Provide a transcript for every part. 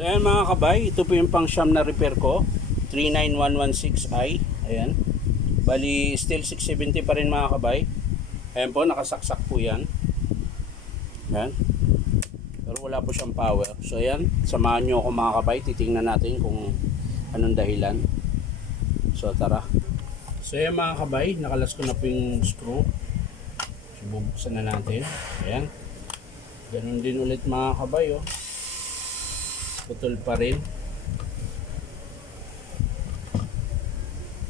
So ayan mga kabay, ito po yung pang siyam na repair ko. 39116i. Ayan. Bali, still 670 pa rin mga kabay. Ayan po, nakasaksak po yan. Ayan. Pero wala po siyang power. So ayan, samahan nyo ako mga kabay. Titingnan natin kung anong dahilan. So tara. So ayan mga kabay, nakalas ko na po yung screw. So bubuksan na natin. Ayan. Ganun din ulit mga kabay oh. Putol pa rin.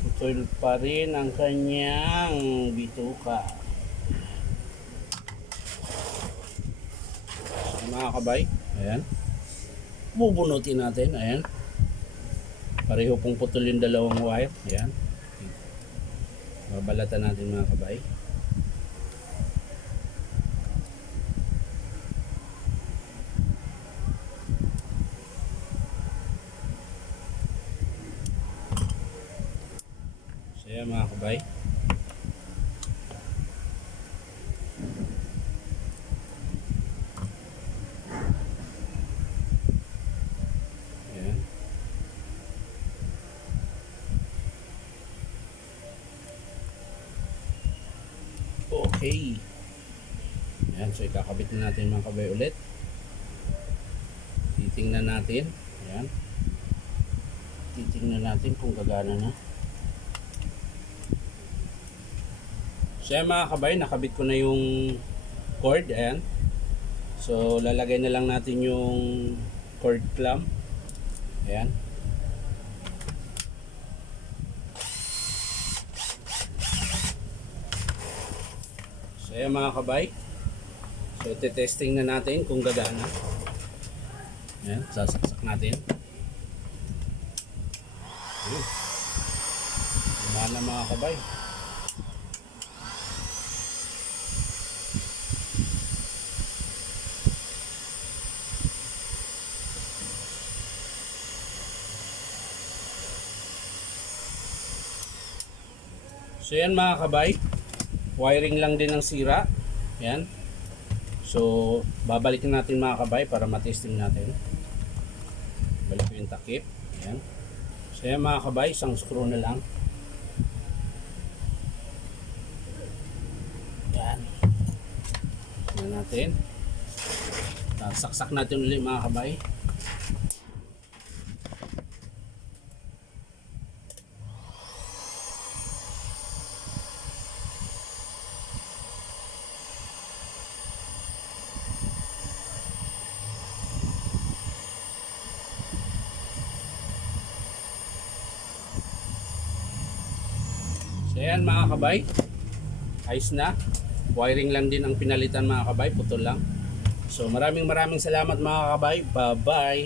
Putol pa rin ang kanyang bituka. So, mga kabay, ayan. Bubunutin natin, ayan. Pareho pong putol yung dalawang wire, ayan. Babalatan natin mga kabay. So yan mga kabay. Ayan. Okay. Ayan, so ikakabit na natin mga kabay ulit. Titingnan natin. Ayan. Titingnan natin kung gagana na. So yan mga kabay, nakabit ko na yung cord, ayan. So lalagay na lang natin yung cord clamp. Ayan. So yan mga kabay. So testing na natin kung gagana. Ayan, sasaksak natin. Ayun. Gumana mga kabay. So yan mga kabay, wiring lang din ang sira. Yan. So babalikin natin mga kabay para matesting natin. Balik ko yung takip. Yan. So yan mga kabay, isang screw na lang. Yan. Yan natin. Saksak natin ulit mga kabay. So yan mga kabay. Ayos na. Wiring lang din ang pinalitan mga kabay. Putol lang. So maraming maraming salamat mga kabay. Bye bye.